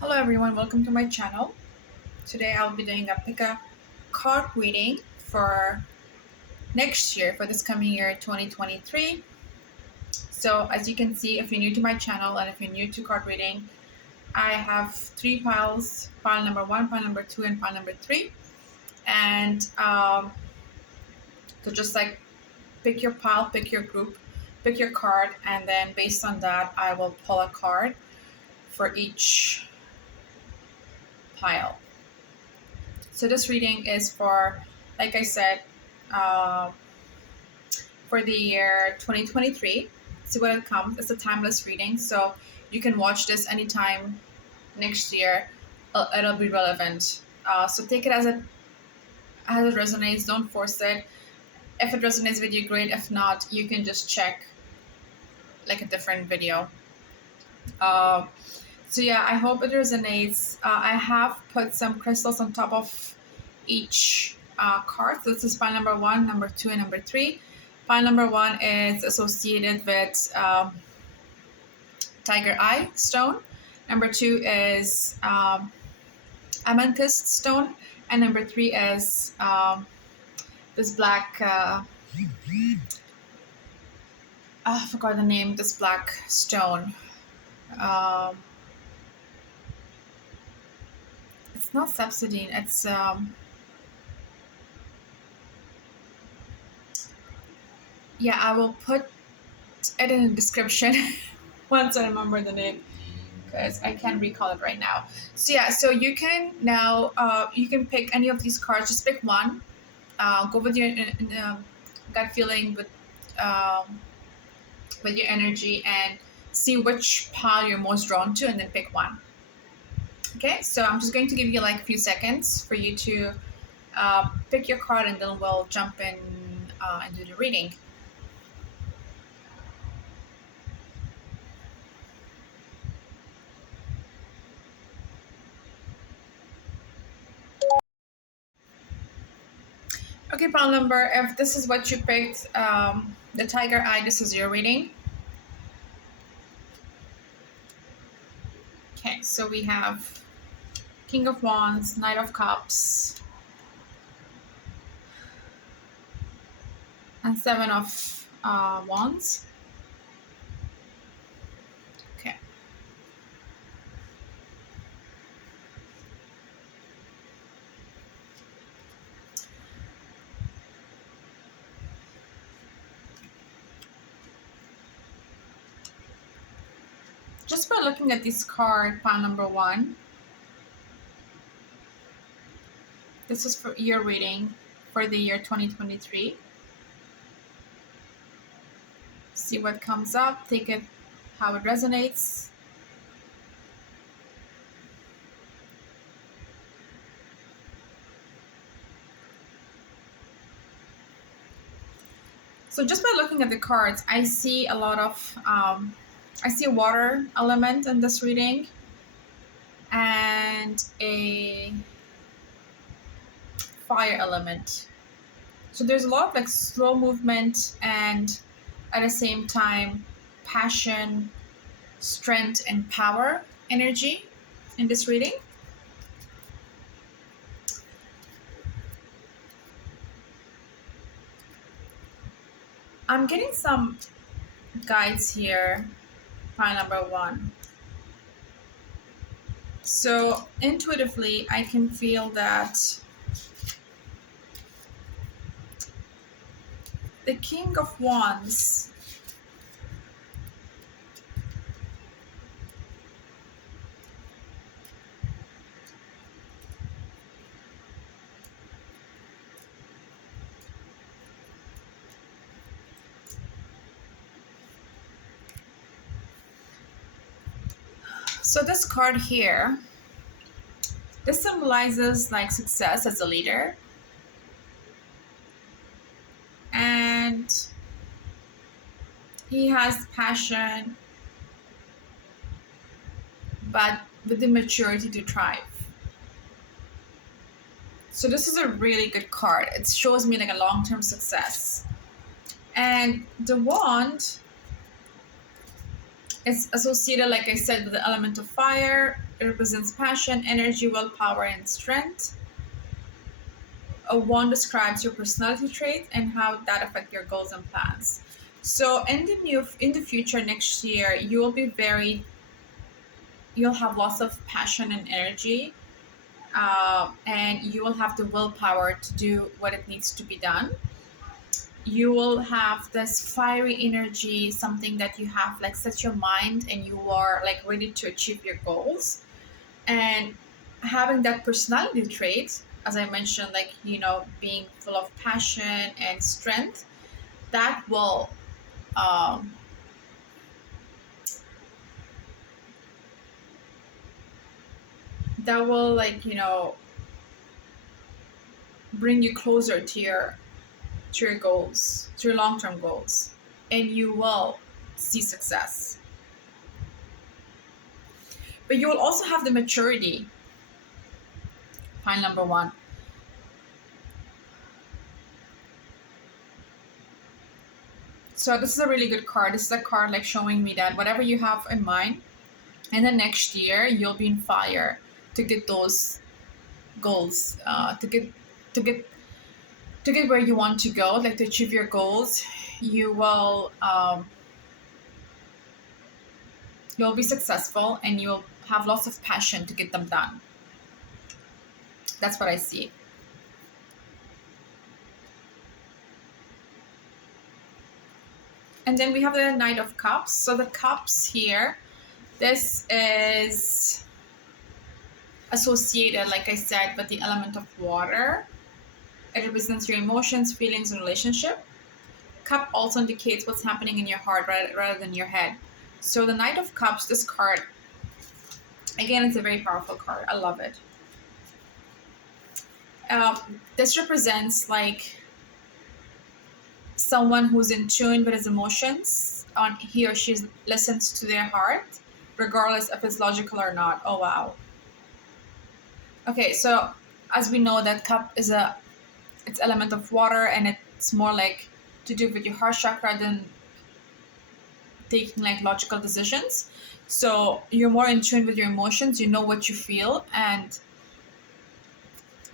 Hello everyone, welcome to my channel. Today I'll be doing a pick a card reading for next year, for this coming year 2023. So as you can see, if you're new to my channel and if you're new to card reading, I have three piles, pile number one, pile number two, and pile number three. And so just like pick your pile, pick your group, pick your card, and then based on that, I will pull a card for each pile. So this reading is for, like I said, uh, for the year 2023. See what it comes. It's a timeless reading, so you can watch this anytime next year. It'll be relevant. So take it as it resonates. Don't force it. If it resonates with you, great. If not, you can just check like a different video. Uh, so yeah, I hope it resonates. I have put some crystals on top of each card. So this is pile number one, number two, and number three. Pile number one is associated with tiger eye stone. Number two is amethyst stone, and number three is this black. I forgot the name. This black stone. Um, it's not subsidine. It's yeah. I will put it in the description once I remember the name, because I can't recall it right now. So yeah, so you can now you can pick any of these cards. Just pick one. Go with your gut feeling, with your energy, and see which pile you're most drawn to, and then pick one. Okay, so I'm just going to give you like a few seconds for you to pick your card, and then we'll jump in and do the reading. Okay, pile number, if this is what you picked, the tiger eye, this is your reading. Okay, so we have King of Wands, Knight of Cups, and Seven of Wands. Okay. Just by looking at this card, pile number one, this is for your reading for the year 2023. See what comes up, take it how it resonates. So just by looking at the cards, I see a lot of, I see a water element in this reading and a fire element. So there's a lot of like slow movement and at the same time passion, strength, and power energy in this reading. I'm getting some guides here, pile number one. So intuitively, I can feel that the King of Wands so this card here, this symbolizes like success as a leader, and he has passion but with the maturity to thrive. So this is a really good card. It shows me like a long-term success. And the wand It's associated, like I said, with the element of fire. It represents passion, energy, willpower, and strength. A wand describes your personality trait and how that affect your goals and plans. So in the future next year, you'll have lots of passion and energy, and you will have the willpower to do what it needs to be done. You will have this fiery energy, something that you have like set your mind and you are like ready to achieve your goals. And having that personality trait, as I mentioned, like, being full of passion and strength, that will um, like, bring you closer to your goals, to your long-term goals, and you will see success. But you will also have the maturity. Pile number one. So this is a really good card. This is a card like showing me that whatever you have in mind, in the next year, you'll be in fire to get those goals, to get where you want to go, like to achieve your goals. You will you'll be successful and you'll have lots of passion to get them done. That's what I see. And then we have the Knight of Cups. So the cups here, this is associated, like I said, with the element of water. It represents your emotions, feelings, and relationship. Cup also indicates what's happening in your heart rather than your head. So the Knight of Cups, this card, again, it's a very powerful card. I love it. This represents like someone who's in tune with his emotions. On he or she listens to their heart, regardless if it's logical or not. Oh wow. Okay, so as we know, that cup is it's element of water, and it's more like to do with your heart chakra than taking like logical decisions. So you're more in tune with your emotions. You know what you feel, and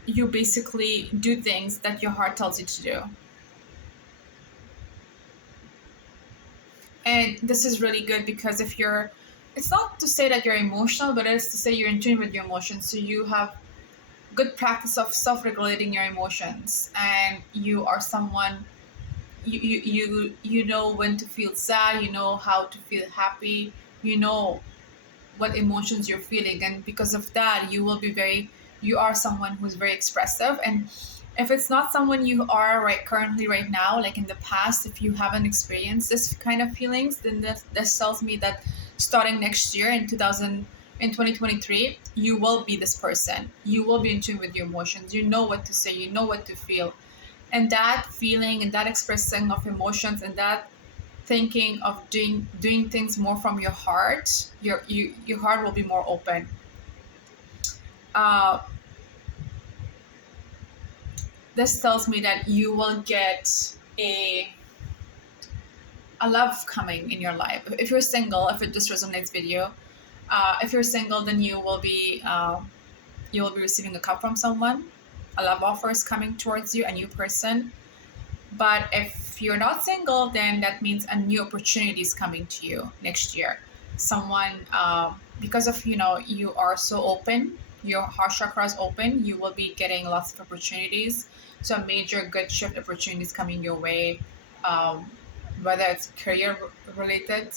you basically do things that your heart tells you to do. And this is really good because it's not to say that you're emotional, but it's to say you're in tune with your emotions. So you have good practice of self-regulating your emotions, and you are someone, you know when to feel sad, you know how to feel happy, you know what emotions you're feeling, and because of that you are someone who's very expressive. And if it's not someone you are currently right now, like in the past, if you haven't experienced this kind of feelings, then this tells me that starting next year in 2023, you will be this person. You will be in tune with your emotions. You know what to say, you know what to feel. And that feeling and that expressing of emotions and that thinking of doing things more from your heart, your heart will be more open. uh, this tells me that you will get a love coming in your life. If you're single, if it just resonates with you, if you're single, then you will be receiving a cup from someone. A love offer is coming towards you, a new person. But if you're not single, then that means a new opportunity is coming to you next year. Someone, because of you are so open, your heart chakra is open, you will be getting lots of opportunities. So a major good shift opportunities coming your way, um, whether it's career related,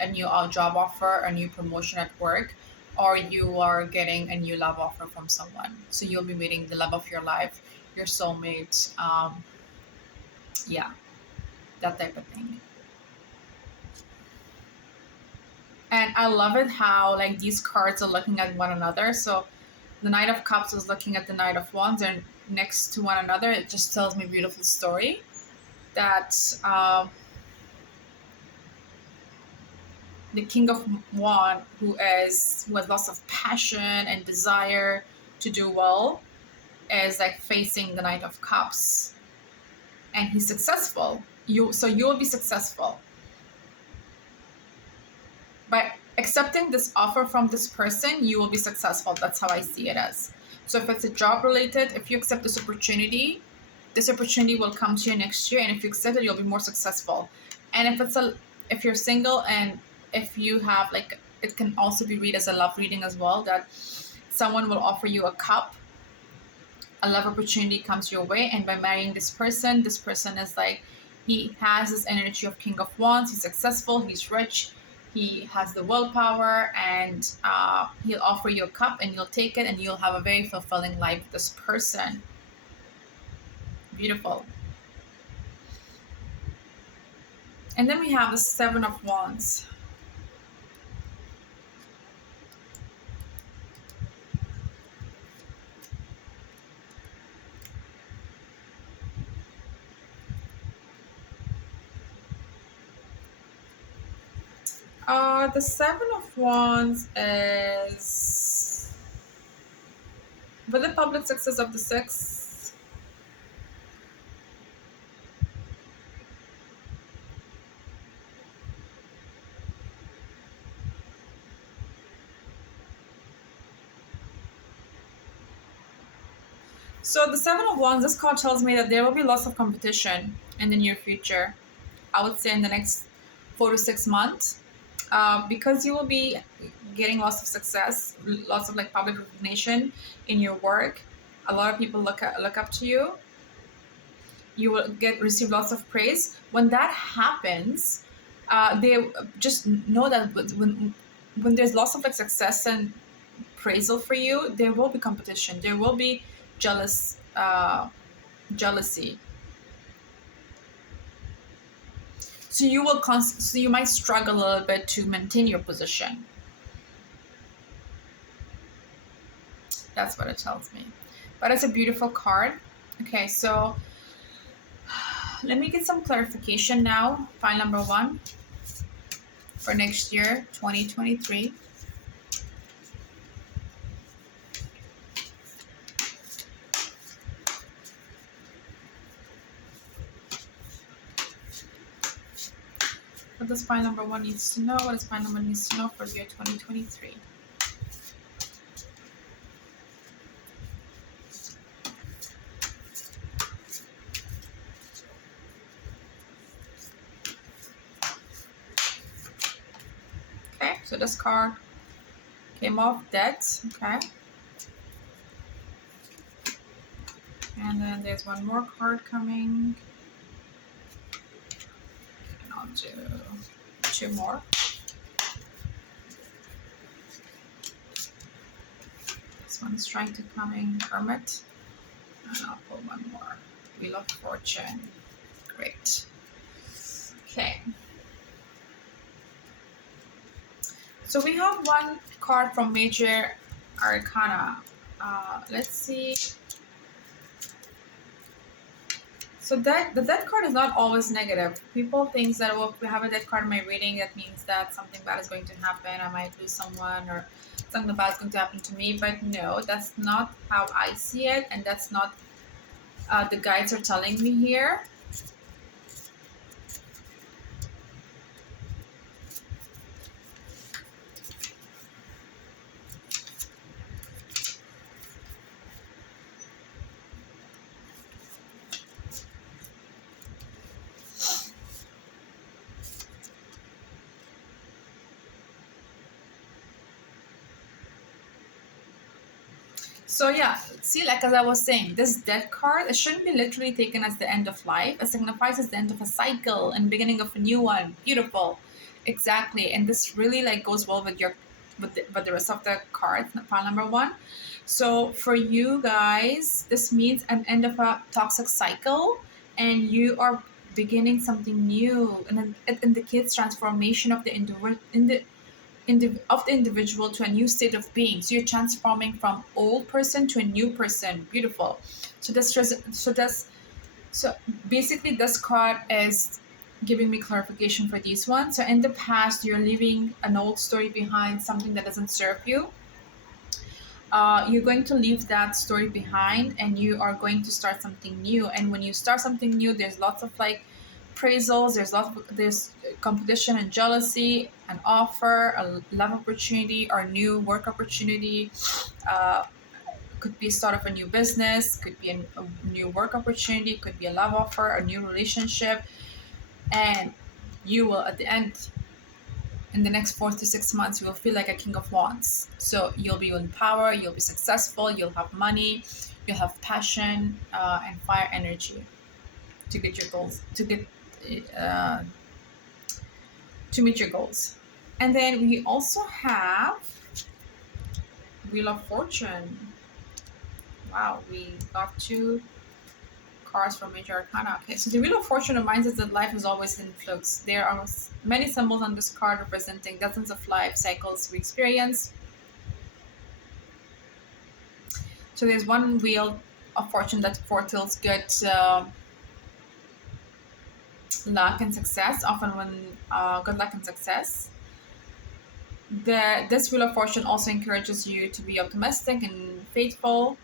a new job offer, a new promotion at work, or you are getting a new love offer from someone. So you'll be meeting the love of your life, your soulmate. Yeah, that type of thing. And I love it how like these cards are looking at one another. So the Knight of Cups is looking at the Knight of Wands, and next to one another. It just tells me a beautiful story that the King of Wands, who has lots of passion and desire to do well, is like facing the Knight of Cups, and he's successful. You'll be successful. by accepting this offer from this person, you will be successful. That's how I see it as. So if it's a job related, if you accept this opportunity will come to you next year, and if you accept it, you'll be more successful. And if you're single, and if you have like, it can also be read as a love reading as well, that someone will offer you a cup, a love opportunity comes your way, and by marrying this person is like, he has this energy of King of Wands. He's successful, he's rich, he has the willpower, and he'll offer you a cup and you'll take it, and you'll have a very fulfilling life with this person. Beautiful. And then we have the Seven of Wands. The Seven of Wands is with the public success of the Six. So the Seven of Wands, this card tells me that there will be lots of competition in the near future. I would say in the next 4 to 6 months, because you will be getting lots of success, lots of like public recognition in your work. A lot of people look up to you. You will receive lots of praise. When that happens, they just know that when there's lots of like success and praisal for you, there will be competition. There will be jealousy. So you might struggle a little bit to maintain your position. That's what it tells me. But it's a beautiful card. Okay, so let me get some clarification now. File number 1 for next year, 2023. What does file number 1 needs to know? What does file number needs to know for the year 2023? Okay, so this card came off debt. Okay. And then there's one more card coming. And I'll do 2 more. This one's trying to come in, Hermit. And I'll pull 1 more. Wheel of Fortune. Great. Okay. So we have 1 card from Major Arcana. Let's see. So the death card is not always negative. People think that, well, if we have a death card in my reading, that means that something bad is going to happen. I might lose someone, or something bad is going to happen to me. But no, that's not how I see it, and that's not the guides are telling me here. So yeah, see, like as I was saying, this death card, it shouldn't be literally taken as the end of life. It signifies as the end of a cycle and beginning of a new one. Beautiful. Exactly. And this really like goes well with with the rest of the cards, file number 1. So for you guys, this means an end of a toxic cycle, and you are beginning something new, and it indicates transformation of the individual to a new state of being. So you're transforming from old person to a new person. Beautiful. So basically this card is giving me clarification for this one. So in the past, you're leaving an old story behind, something that doesn't serve you. You're going to leave that story behind, and you are going to start something new. And when you start something new, there's lots of like appraisals, there's competition and jealousy, an offer, a love opportunity or new work opportunity. uh, could be start of a new business, could be a new work opportunity, could be a love offer, a new relationship. And you will at the end, in the next 4 to 6 months, you will feel like a king of wands. So you'll be in power, you'll be successful, you'll have money, you'll have passion, and fire energy to get your goals, uh, to meet your goals. And then we also have Wheel of Fortune. Wow, we got two cards from Major Arcana. Okay, so the Wheel of Fortune reminds us that life is always in flux. There are many symbols on this card representing dozens of life cycles we experience. So there's one Wheel of Fortune that foretells good luck and success, often when good luck and success. This Wheel of Fortune also encourages you to be optimistic and faithful,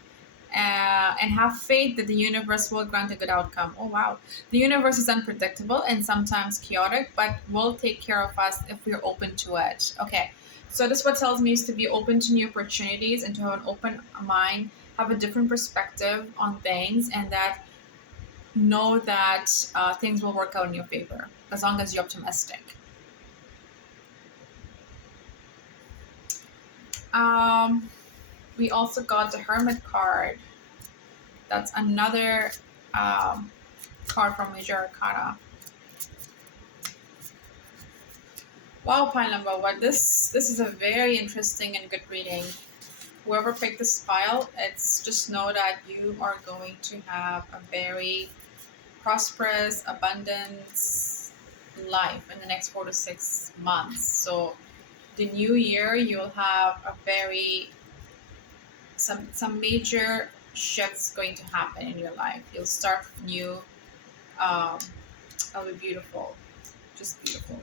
and have faith that the universe will grant a good outcome. Oh, wow. The universe is unpredictable and sometimes chaotic, but will take care of us if we're open to it. Okay, so this what tells me is to be open to new opportunities and to have an open mind, have a different perspective on things, and that know that things will work out in your favor as long as you're optimistic. Um, we also got the Hermit card. That's another card from Major Arcana. Wow, pile number one. This is a very interesting and good reading. Whoever picked this pile, it's just know that you are going to have a very prosperous, abundance life in the next 4 to 6 months. So the new year, you'll have a very some major shifts going to happen in your life. You'll start new. Um, it'll be beautiful, just beautiful.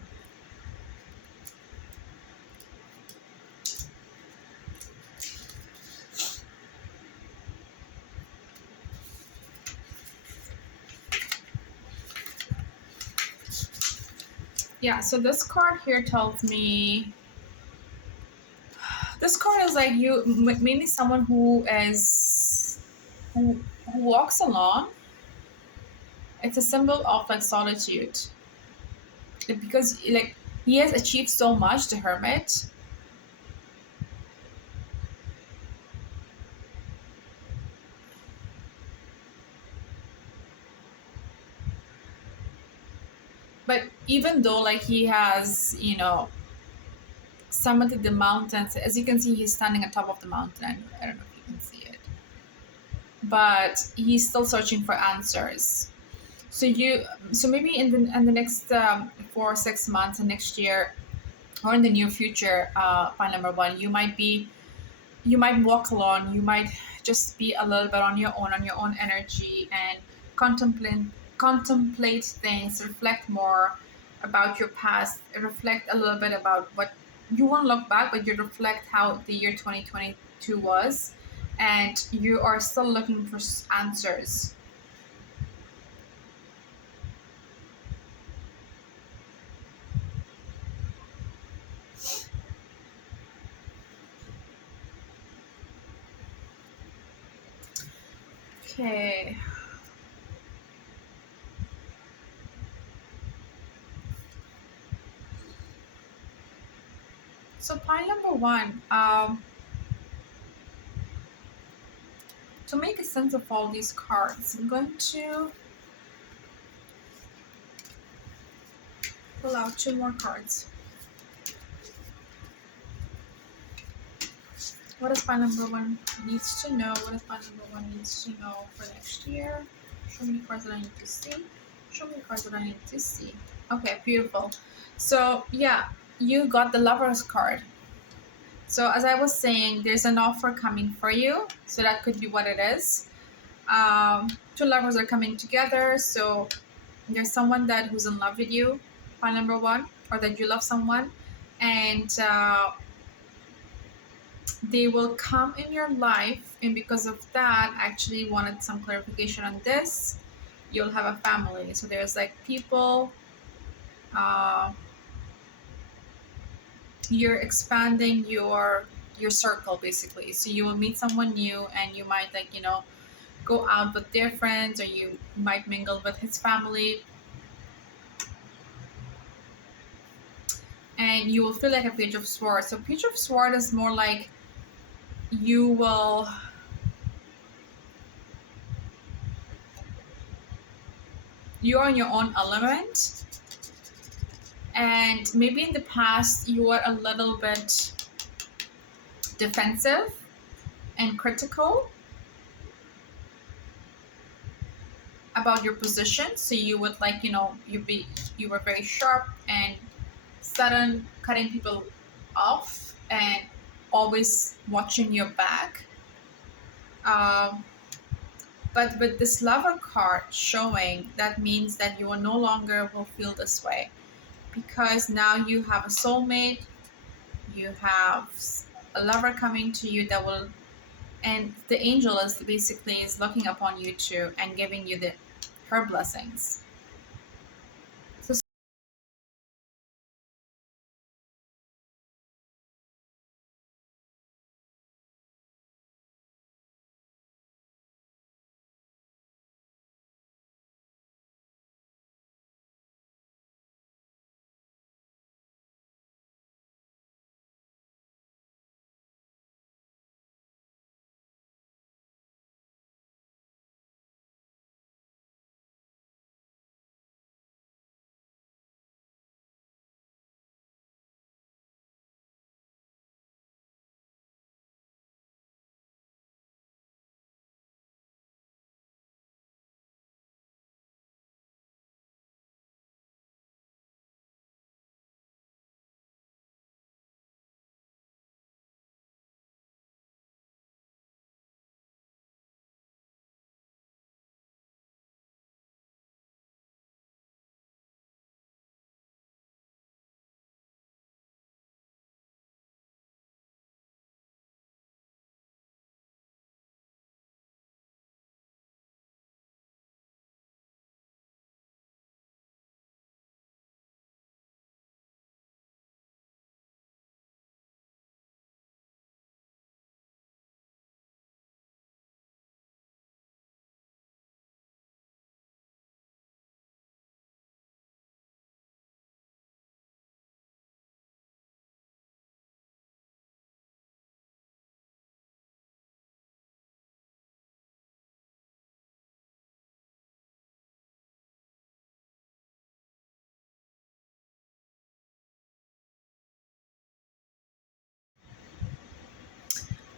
Yeah, so this card here tells me this card is like you mainly someone who walks alone. It's a symbol of like solitude, because like he has achieved so much, the hermit. But even though like he has, summited the mountains, as you can see, he's standing on top of the mountain. I don't know if you can see it, but he's still searching for answers. So maybe in the next 4 or 6 months and next year, or in the near future, point number one, you might walk alone. You might just be a little bit on your own energy, and contemplate things, reflect more about your past, reflect a little bit about what you won't look back, but you reflect how the year 2022 was, and you are still looking for answers. Okay. So pile number one, to make a sense of all these cards, I'm going to pull out two more cards. What does pile number one needs to know? What does pile number one needs to know for next year? Show me the cards that I need to see. Show me the cards that I need to see. Okay, beautiful. So yeah, you got the Lover's card. So as I was saying, there's an offer coming for you. So that could be what it is. Two lovers are coming together. So there's someone who's in love with you, pile number one, or that you love someone, and they will come in your life. And because of that, I actually wanted some clarification on this. you'll have a family. So there's like people, uh, you're expanding your circle basically. So you will meet someone new, and you might like go out with their friends, or you might mingle with his family, and you will feel like a page of swords. So page of sword is more like you will you're on your own element, and maybe in the past you were a little bit defensive and critical about your position. So you would like you were very sharp and sudden, cutting people off and always watching your back. um, but with this lover card showing, that means that you will no longer will feel this way, because now you have a soulmate, you have a lover coming to you that will, and the angel is basically is looking upon you too and giving you the her blessings. So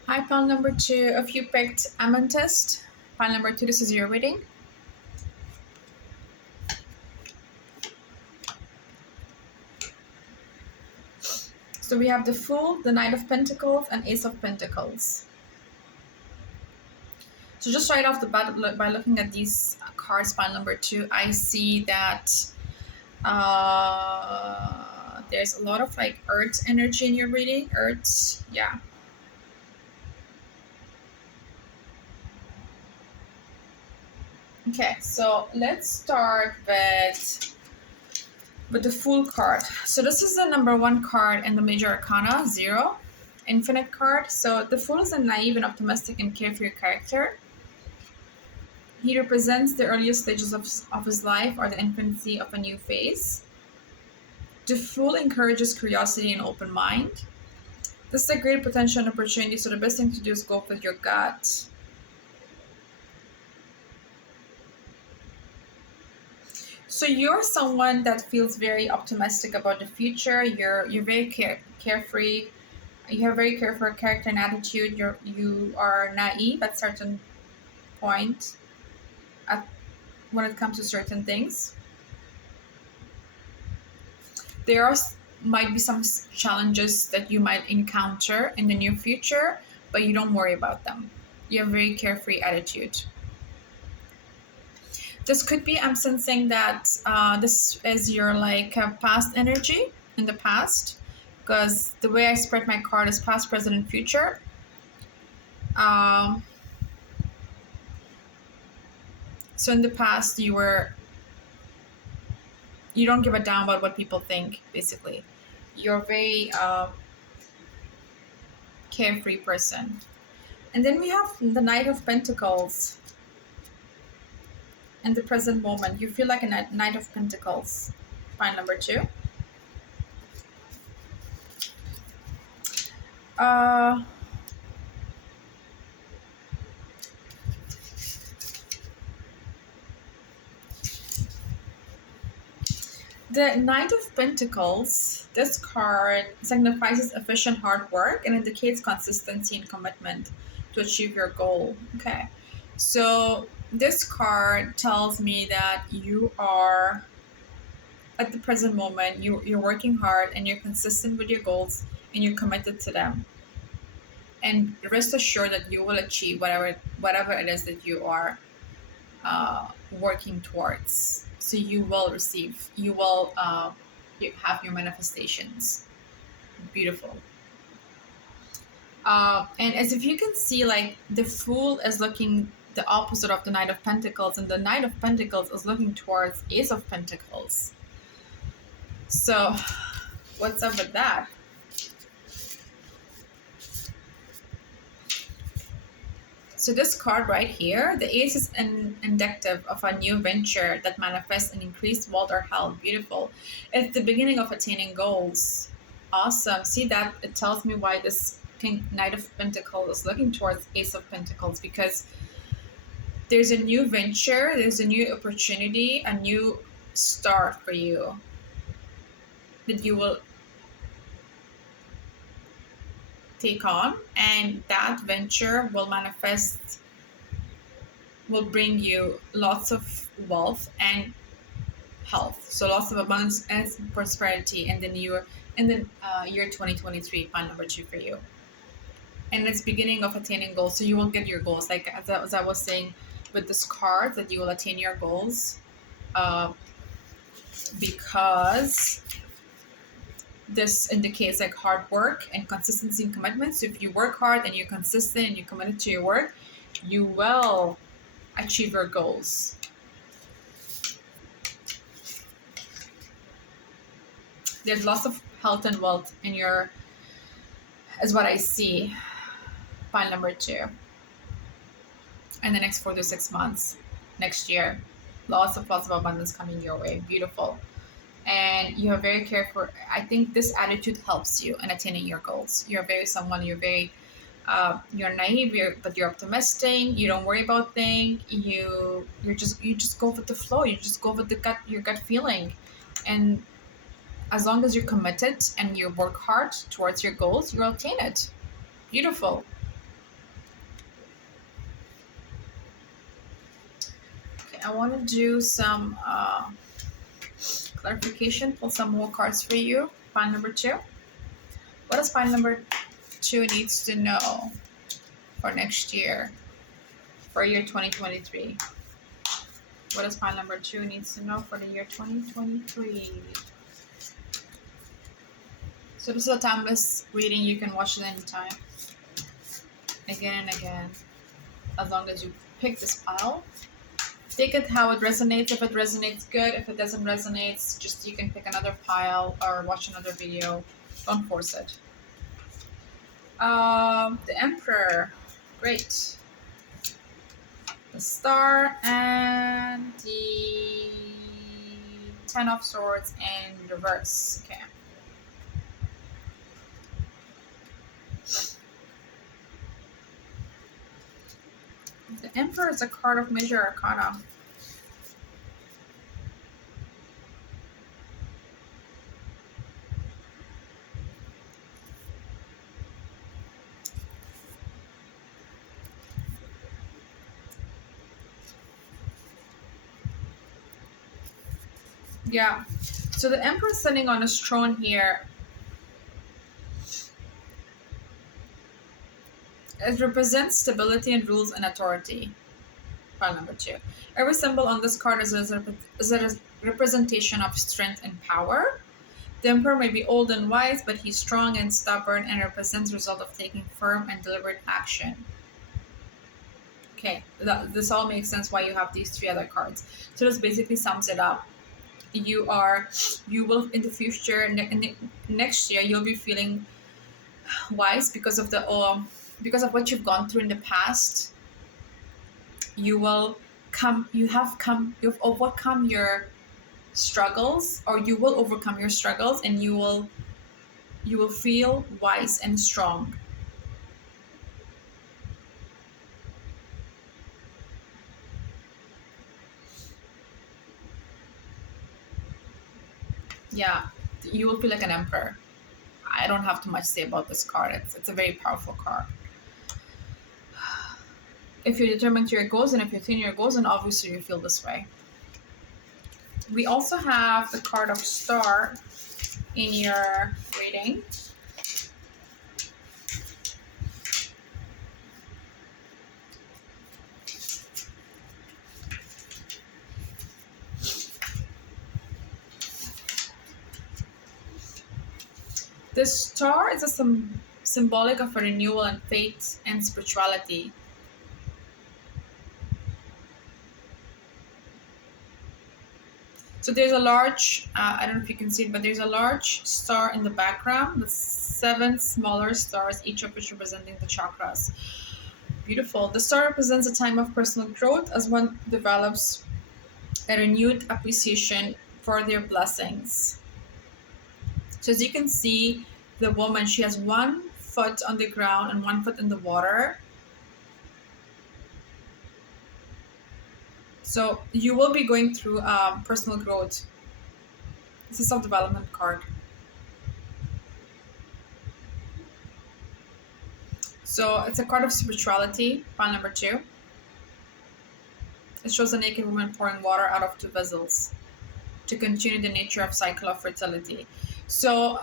hi, pile number two. If you picked amethyst, pile number two, this is your reading. So we have the Fool, the Knight of Pentacles, and Ace of Pentacles. So just right off the bat, by looking at these cards, pile number two, I see that there's a lot of like earth energy in your reading. Earth, yeah. Okay, so let's start with the Fool card. So this is the number one card in the Major Arcana, 0, Infinite card. So the Fool is a naive and optimistic and carefree character. He represents the earliest stages of his life, or the infancy of a new phase. The Fool encourages curiosity and open mind. This is a great potential and opportunity, so the best thing to do is go with your gut. So you're someone that feels very optimistic about the future. You're very carefree. You have very careful character and attitude. You are naive at certain point at, when it comes to certain things. There are might be some challenges that you might encounter in the near future, but you don't worry about them. You have a very carefree attitude. This could be, I'm sensing that this is your like past energy in the past, because the way I spread my card is past, present, and future. Um, So in the past, you don't give a damn about what people think, basically. You're a very carefree person. And then we have the Knight of Pentacles. In the present moment, you feel like a Knight of Pentacles. Pile number 2. Uh, the Knight of Pentacles, this card signifies efficient hard work and indicates consistency and commitment to achieve your goal. Okay. So this card tells me that you are, at the present moment, you're working hard and you're consistent with your goals and you're committed to them. And rest assured that you will achieve whatever it is that you are working towards. So you will receive, you will you have your manifestations. Beautiful. And as if you can see, like the Fool is looking the opposite of the Knight of Pentacles, and the Knight of Pentacles is looking towards Ace of Pentacles. So what's up with that? So this card right here, the Ace is indicative of a new venture that manifests an increased wealth or health. Beautiful. It's the beginning of attaining goals. Awesome. See that? It tells me why this Knight of Pentacles is looking towards Ace of Pentacles, because there's a new venture, there's a new opportunity, a new start for you that you will take on, and that venture will manifest, will bring you lots of wealth and health, so lots of abundance and prosperity in the year 2023. Plan number 2 for you, and it's beginning of attaining goals. So you will get your goals, like as I was saying with this card, that you will attain your goals, because this indicates like hard work and consistency and commitment. So if you work hard and you're consistent and you're committed to your work, you will achieve your goals. There's lots of health and wealth in your, is what I see, pile number 2. In the next 4 to 6 months, next year, lots of abundance coming your way. Beautiful. And you are very careful. I think this attitude helps you in attaining your goals. You're you're naive, but you're optimistic. You don't worry about things. You just go with the flow. You just go with your gut feeling. And as long as you're committed and you work hard towards your goals, you'll attain it. Beautiful. Okay, I want to do some clarification, pull some more cards for you. Pile number 2. What does pile number 2 needs to know for next year, for year 2023? What does pile number 2 needs to know for the year 2023? So this is a timeless reading. You can watch it anytime, again and again, as long as you pick this pile. Take it how it resonates. If it resonates, good. If it doesn't resonate, just you can pick another pile or watch another video. Don't force it. The Emperor, great. The Star and the 10 of Swords in reverse. Okay. The Emperor is a card of major arcana. Yeah. So the Emperor is sitting on his throne here. It represents stability and rules and authority. Pile number 2. Every symbol on this card is a representation of strength and power. The Emperor may be old and wise, but he's strong and stubborn and represents the result of taking firm and deliberate action. Okay, this all makes sense why you have these three other cards. So this basically sums it up. You will in the future, next year, you'll be feeling wise because of what you've gone through in the past. You will you've overcome your struggles, or you will overcome your struggles, and you will feel wise and strong. Yeah, you will feel like an emperor. I don't have too much to say about this card. It's a very powerful card. If you're determined to your goals, and if you're hitting your goals, and obviously you feel this way. We also have the card of Star in your reading. The star is a symbolic of a renewal and faith and spirituality. So there's a large, I don't know if you can see it, but there's a large star in the background with 7 smaller stars, each of which representing the chakras. Beautiful. The star represents a time of personal growth as one develops a renewed appreciation for their blessings. So as you can see, the woman, she has 1 foot on the ground and 1 foot in the water. So you will be going through personal growth. This is a self-development card. So it's a card of spirituality, pile number 2. It shows a naked woman pouring water out of 2 vessels to continue the nature of cycle of fertility. So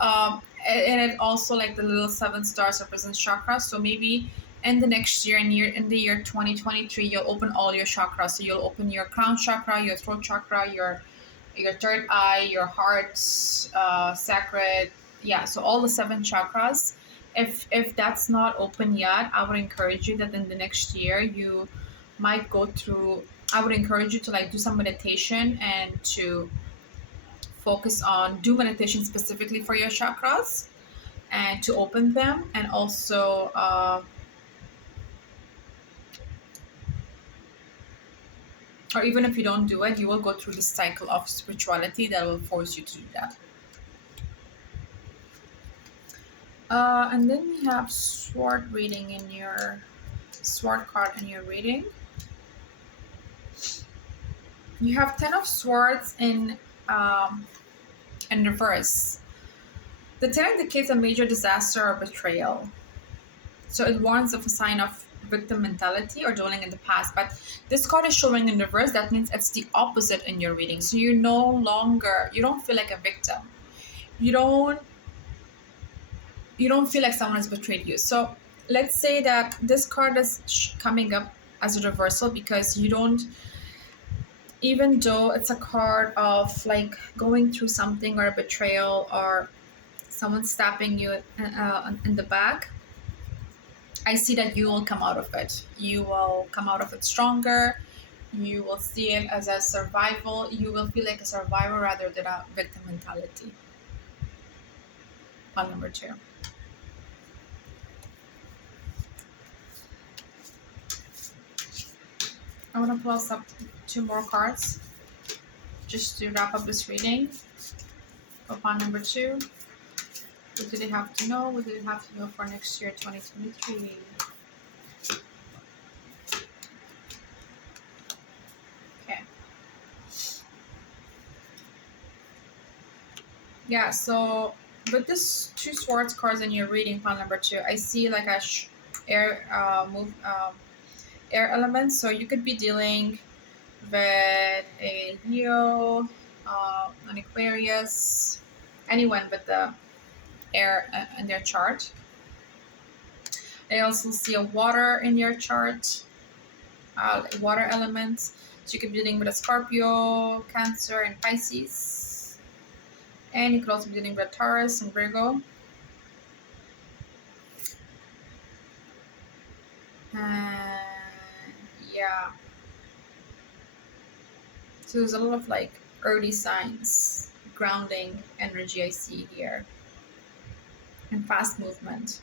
and it also, like the little 7 stars, represents chakras. So maybe in the next year, in the year 2023, you'll open all your chakras. So you'll open your crown chakra, your throat chakra, your third eye, your heart, sacred. Yeah, so all the 7 chakras. If that's not open yet, I would encourage you that in the next year you might go through. I would encourage you to like do some meditation and to focus on do meditation specifically for your chakras and to open them, and also or even if you don't do it, you will go through the cycle of spirituality that will force you to do that. And then we have sword reading in your sword card in your reading. You have 10 of swords in reverse. The 10 indicates a major disaster or betrayal. So it warns of a sign of victim mentality or dwelling in the past. But this card is showing in reverse. That means it's the opposite in your reading. So you don't feel like a victim. You don't feel like someone has betrayed you. So let's say that this card is coming up as a reversal because you don't, even though it's a card of like going through something or a betrayal or someone stabbing you in the back, I see that you will come out of it. You will come out of it stronger. You will see it as a survival. You will feel like a survivor rather than a victim mentality. Pile number 2. I want to pull up 2 more cards just to wrap up this reading. Pile number 2. What do they have to know? What do they have to know for next year, 2023? Okay. Yeah, so with this 2 swords cards in your reading, pile number 2, I see like a air element. So you could be dealing with a Leo, an Aquarius, anyone with the air in their chart. I also see a water in your chart, water elements. So you could be dealing with a Scorpio, Cancer, and Pisces. And you could also be dealing with a Taurus and Virgo. And Yeah. So there's a lot of like early signs, grounding energy I see here, and fast movement.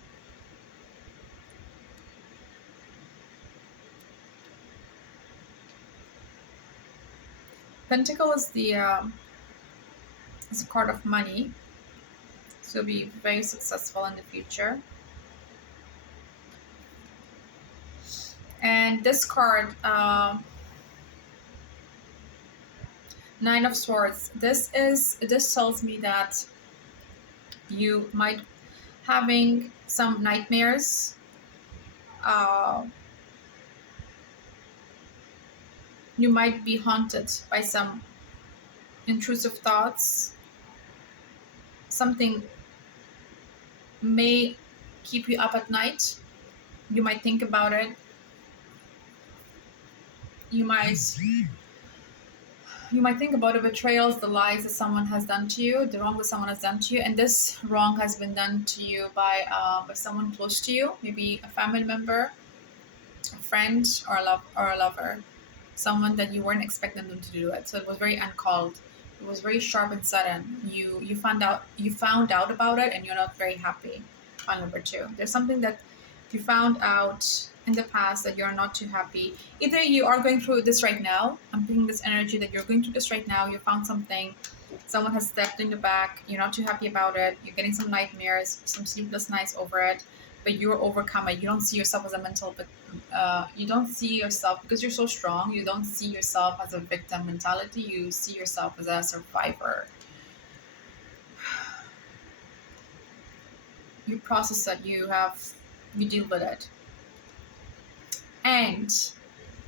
Pentacle is a card of money, so you'll be very successful in the future. And this card, Nine of Swords. This tells me that you might having some nightmares. Uh, you might be haunted by some intrusive thoughts. Something may keep you up at night. You might think about it. You might you might think about the betrayals, the lies that someone has done to you, the wrong that someone has done to you, and this wrong has been done to you by someone close to you, maybe a family member, a friend, or a lover, someone that you weren't expecting them to do it. So it was very uncalled. It was very sharp and sudden. You found out about it, and you're not very happy. On number two, there's something that you found out in the past that you're not too happy. Either you are going through this right now. I'm picking this energy that you're going through this right now. You found something. Someone has stepped in the back. You're not too happy about it. You're getting some nightmares, some sleepless nights over it, but you're overcome it. You don't see yourself as a mental, but you don't see yourself because you're so strong. You don't see yourself as a victim mentality. You see yourself as a survivor. You process it. You deal with it, and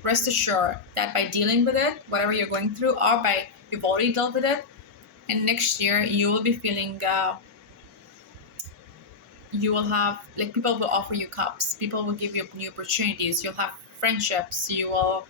rest assured that by dealing with it, whatever you're going through, or by you've already dealt with it, and next year you will be feeling. You will have like people will offer you cups. People will give you new opportunities. You'll have friendships. You will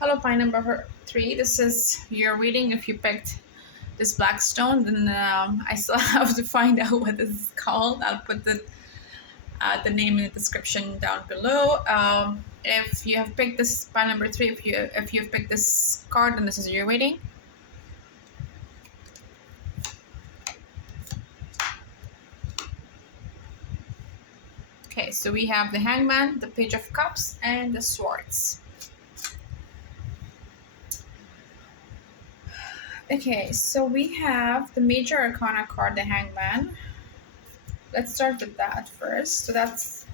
Hello, pine number 3. This is your reading. If you picked this black stone, then I still have to find out what this is called. I'll put the name in the description down below. If you have picked this pile number 3, if you have picked this card, then this is your reading. Okay, so we have the Hangman, the Page of Cups, and the Swords. Okay, so we have the Major Arcana card, the Hangman. Let's start with that first. So that's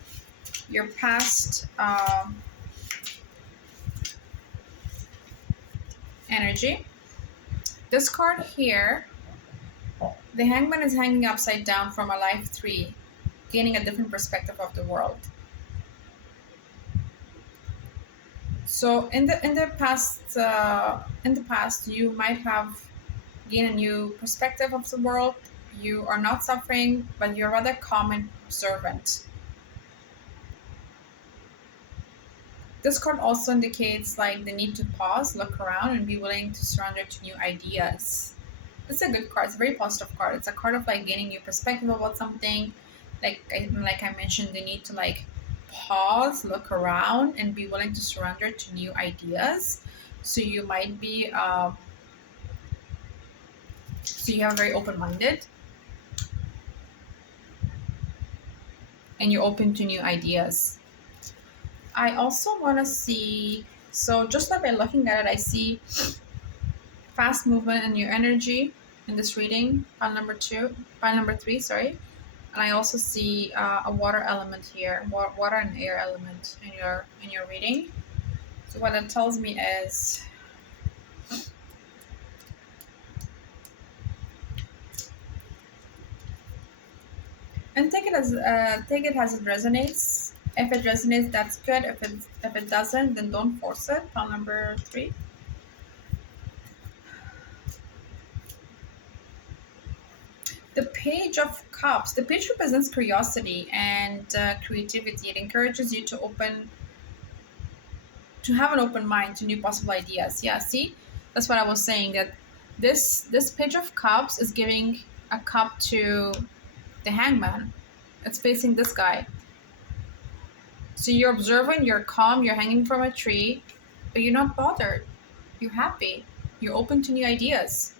your past energy. This card here, the Hangman is hanging upside down from a life 3, gaining a different perspective of the world. So in the past, you might have gained a new perspective of the world. You are not suffering, but you're rather calm and observant. This card also indicates like the need to pause, look around, and be willing to surrender to new ideas. It's a good card. It's a very positive card. It's a card of like gaining new perspective about something. Like I mentioned, the need to like pause, look around, and be willing to surrender to new ideas. So you might be so you have very open-minded, and you're open to new ideas. I also want to see, so just by looking at it, I see fast movement in your energy in this reading, pile number 3, sorry. And I also see a water element here, water and air element in your reading. So what it tells me is and take it as it resonates. If it resonates, that's good. If it doesn't, then don't force it. Pile number 3. The Page of Cups. The page represents curiosity and creativity. It encourages you to have an open mind to new possible ideas. Yeah, see, that's what I was saying. That this Page of Cups is giving a cup to the Hangman. It's facing this guy. So you're observing. You're calm. You're hanging from a tree, but you're not bothered. You're happy. You're open to new ideas.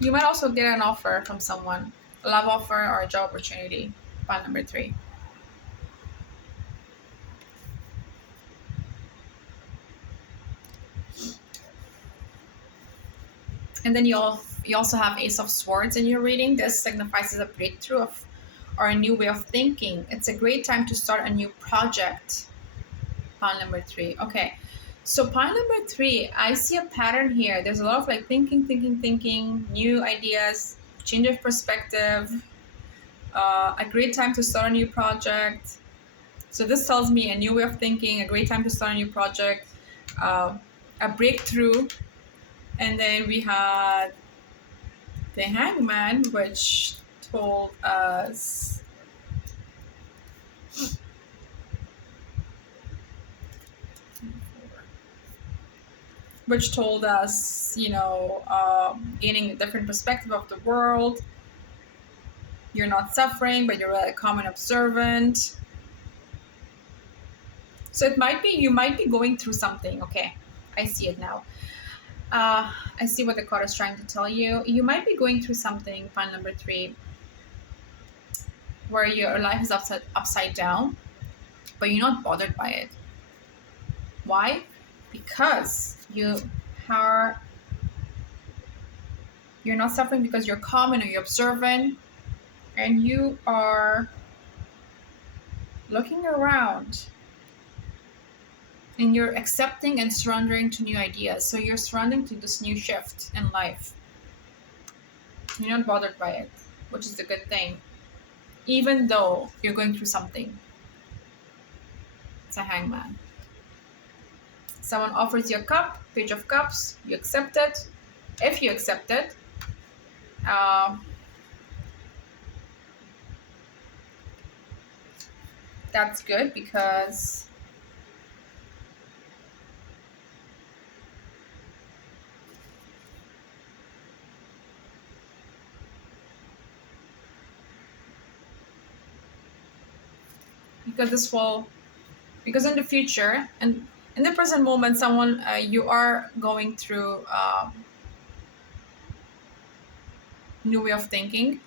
You might also get an offer from someone, a love offer or a job opportunity. Pile number 3. And then you also have Ace of Swords in your reading. This signifies a breakthrough or a new way of thinking. It's a great time to start a new project. Pile number 3. Okay. So pile number 3, I see a pattern here. There's a lot of like thinking, new ideas, change of perspective, a great time to start a new project. So this tells me a new way of thinking, a great time to start a new project, a breakthrough. And then we had the Hangman, which told us gaining a different perspective of the world. You're not suffering, but you're really calm and observant. So you might be going through something. Okay, I see it now. I see what the card is trying to tell you. You might be going through something, pile number 3, where your life is upside down, but you're not bothered by it. Why? Because you're not suffering because you're calm and you're observant, and you are looking around, and you're accepting and surrendering to new ideas. So you're surrendering to this new shift in life. You're not bothered by it, which is a good thing, even though you're going through something. It's a Hangman. Someone offers you a cup, Page of Cups, you accept it. If you accept it, Uh, that's good because this will, because in the future and in the present moment, someone you are going through new way of thinking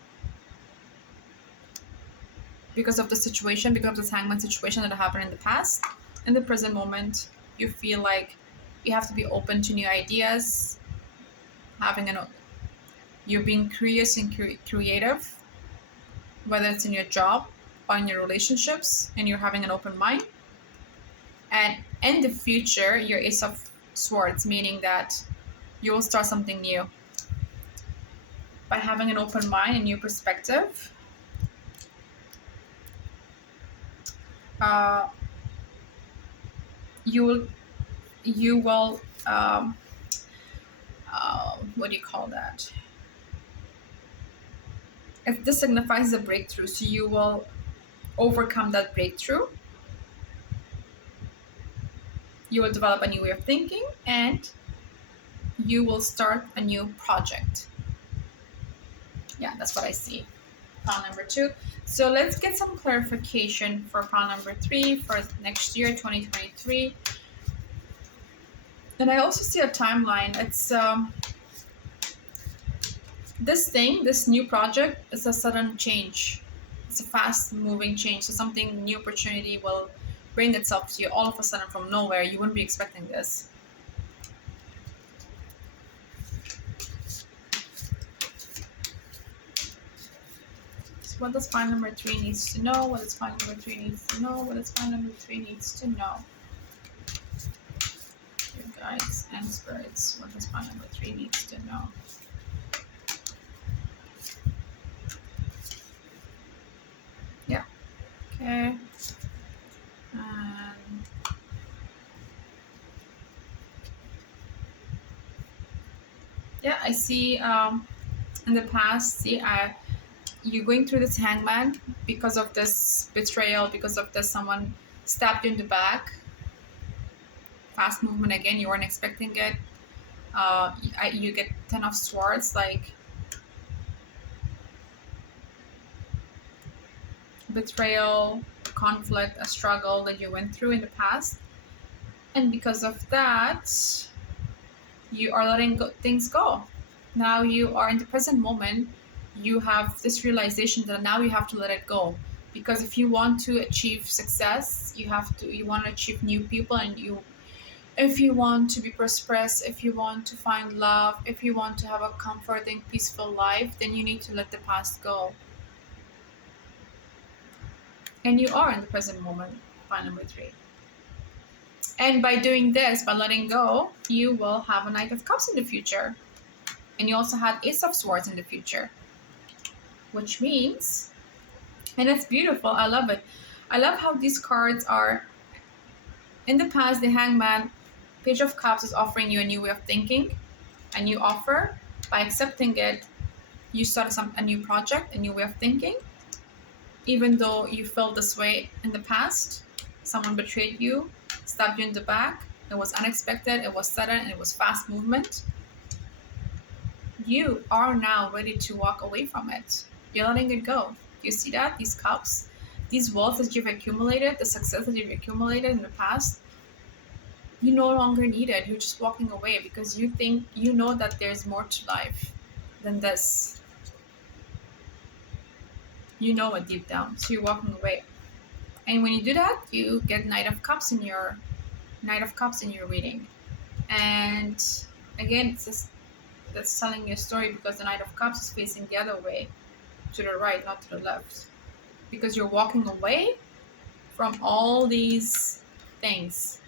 because of the situation, because of this hangman situation that happened in the past. In the present moment, you feel like you have to be open to new ideas, having an you're being curious and creative, whether it's in your job or in your relationships, and you're having an open mind. And in the future, your Ace of Swords, meaning that you will start something new by having an open mind and new perspective. Uh, you will you will what do you call that? If this signifies a breakthrough, so you will overcome that breakthrough. You will develop a new way of thinking, and you will start a new project. Yeah, that's what I see. Pile number 2. So let's get some clarification for pile number 3 for next year, 2023. And I also see a timeline. It's this new project is a sudden change. It's a fast moving change. So something new opportunity will bring itself to you all of a sudden from nowhere. You wouldn't be expecting this. So what does pile number 3 needs to know? What does pile number 3 needs to know? What does pile number 3 needs to know? Your guides and spirits. What does pile number 3 needs to know? Yeah. Okay. Yeah, I see in the past, you're going through this hangman because of this betrayal, because of this someone stabbed you in the back. Fast movement again, you weren't expecting it. You get 10 of swords, like betrayal, conflict, a struggle that you went through in the past. And because of that, you are letting things go. Now you are in the present moment. You have this realization that now you have to let it go, because if you want to achieve success, you want to achieve new people, and if you want to be prosperous, if you want to find love, if you want to have a comforting, peaceful life, then you need to let the past go. And you are in the present moment. Point number 3. And by doing this, by letting go, you will have a Knight of Cups in the future. And you also have Ace of Swords in the future. Which means, and it's beautiful, I love it. I love how these cards are, in the past, the Hangman, Page of Cups is offering you a new way of thinking, a new offer. By accepting it, you start a new project, a new way of thinking. Even though you felt this way in the past, someone betrayed you, stabbed you in the back, it was unexpected, it was sudden, and it was fast movement. You are now ready to walk away from it. You're letting it go. You see that? These cups, these wealth that you've accumulated, the success that you've accumulated in the past, you no longer need it. You're just walking away because you think, you know that there's more to life than this. You know it deep down. So you're walking away. And when you do that, you get Knight of Cups in your reading. And again, it's just that's telling you a story, because the Knight of Cups is facing the other way, to the right, not to the left, because you're walking away from all these things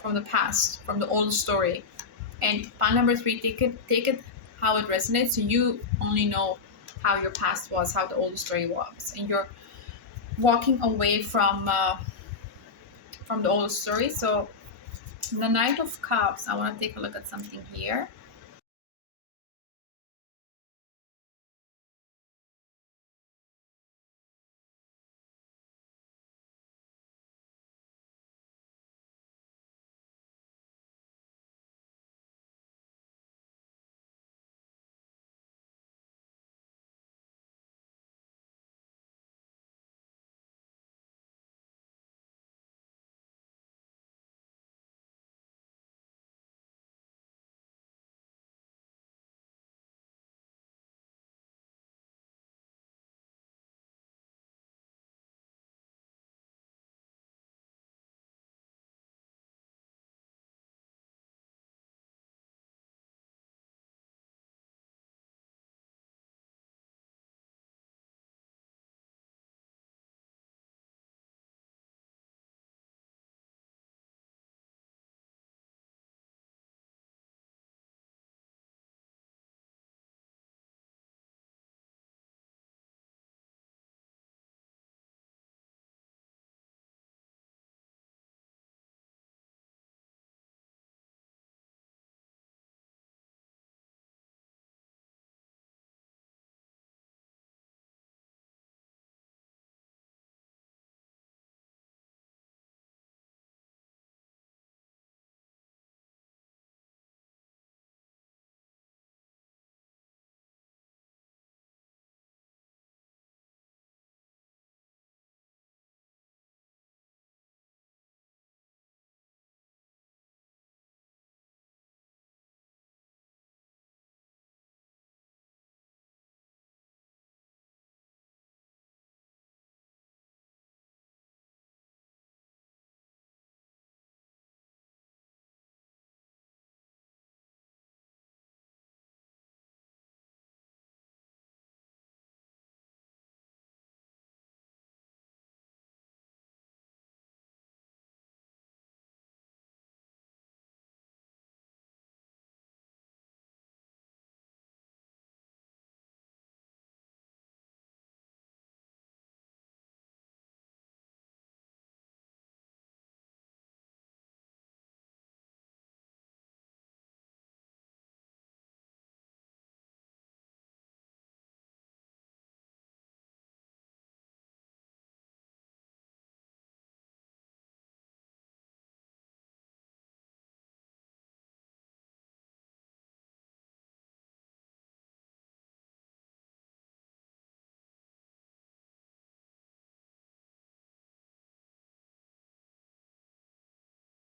from the past, from the old story. And pile number 3, take it how it resonates, so you only know how your past was, how the old story was, and you're walking away from the old story. So the Knight of Cups, I want to take a look at something here.